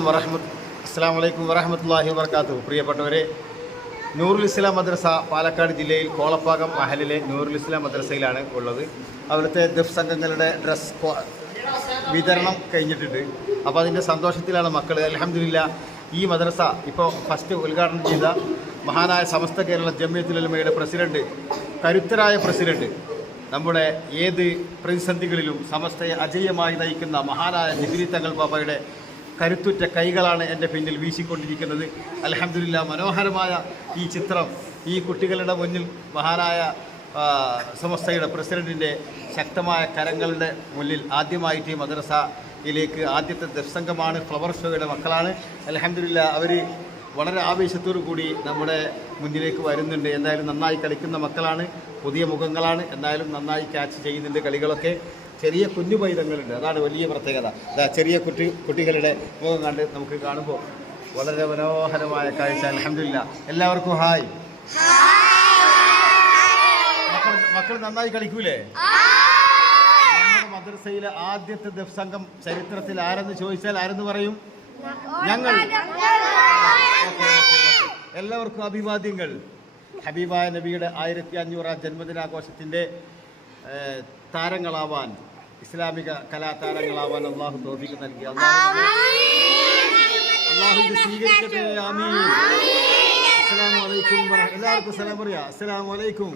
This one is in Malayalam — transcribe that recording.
അസ്സലാമു അലൈക്കും വറഹ്മത്തുള്ളാഹി വബറകാതുഹു. പ്രിയപ്പെട്ടവരെ, നൂറുൽ ഇസ്ലാം മദ്രസ പാലക്കാട് ജില്ലയിൽ കോളപ്പാകം മഹലിലെ നൂറുൽ ഇസ്ലാം മദ്രസയിലാണ് ഉള്ളത്. അവിടുത്തെ ദഫ് സംഘങ്ങളുടെ ഡ്രസ് വിതരണം കഴിഞ്ഞിട്ടുണ്ട്. അപ്പോൾ അതിൻ്റെ സന്തോഷത്തിലാണ് മക്കൾ. അൽഹംദുലില്ലാ, ഈ മദ്രസ ഇപ്പോൾ ഫസ്റ്റ് ഉദ്ഘാടനം ചെയ്ത മഹാനായ സമസ്ത കേരള ജമിയത്തുൽ ഉലമയുടെ പ്രസിഡന്റ്, കരുത്തരായ പ്രസിഡന്റ്, നമ്മുടെ ഏത് പ്രതിസന്ധികളിലും സമസ്തയെ അജയ്യമായി നയിക്കുന്ന മഹാനായ ജിബ്രീൽ തങ്ങൾ പാപ്പയുടെ കരുത്തുറ്റ കൈകളാണ് എൻ്റെ പിന്നിൽ വീശിക്കൊണ്ടിരിക്കുന്നത്. അൽഹംദുലില്ലാ, മനോഹരമായ ഈ ചിത്രം ഈ കുട്ടികളുടെ മുന്നിൽ മഹാനായ സമസ്തയുടെ പ്രസിഡന്റിൻ്റെ ശക്തമായ കരങ്ങളുടെ മുന്നിൽ ആദ്യമായിട്ട് ഈ മദ്രസയിലേക്ക് ആദ്യത്തെ ദർശംഗമാണ്, ഫ്ലവർ ഷോയുടെ മക്കളാണ്. അൽഹംദുലില്ലാ, അവർ വളരെ ആവേശത്തോടു കൂടി നമ്മുടെ മുന്നിലേക്ക് വരുന്നുണ്ട്. എന്തായാലും നന്നായി കളിക്കുന്ന മക്കളാണ്, പുതിയ മുഖങ്ങളാണ്. എന്തായാലും നന്നായി ക്യാച്ച് ചെയ്യുന്നുണ്ട് കളികളൊക്കെ. ചെറിയ കുഞ്ഞു പൈതങ്ങളുണ്ട്, അതാണ് വലിയ പ്രത്യേകത. ചെറിയ കുട്ടികളുടെ മുഖം കണ്ട് നമുക്ക് കാണുമ്പോൾ വളരെ മനോഹരമായ കാഴ്ച. അൽഹംദുലില്ലാ, എല്ലാവർക്കും ഹായ്. മക്കൾ നന്നായി കളിക്കൂലേ? നമ്മുടെ മദ്രസയിലെ ആദ്യത്തെ ദഫ് സംഘം ചരിത്രത്തിൽ ആരെന്ന് ചോദിച്ചാൽ ആരെന്ന് പറയും? ഞങ്ങൾ. എല്ലാവർക്കും അഭിവാദ്യങ്ങൾ. ഹബീബായ നബിയുടെ 1500 ജന്മദിനാഘോഷത്തിൻ്റെ താരങ്ങളാവാൻ, ഇസ്ലാമിക കലാതാരങ്ങളാവാൻ അള്ളാഹു തൗഫീഖ് നൽകി. അള്ളാഹു സ്വീകരിക്കട്ടെ. ആമീൻ. അസ്സലാമു അലൈക്കും. എല്ലാവർക്കും സലാം പറയാം. അസ്സലാമു അലൈക്കും.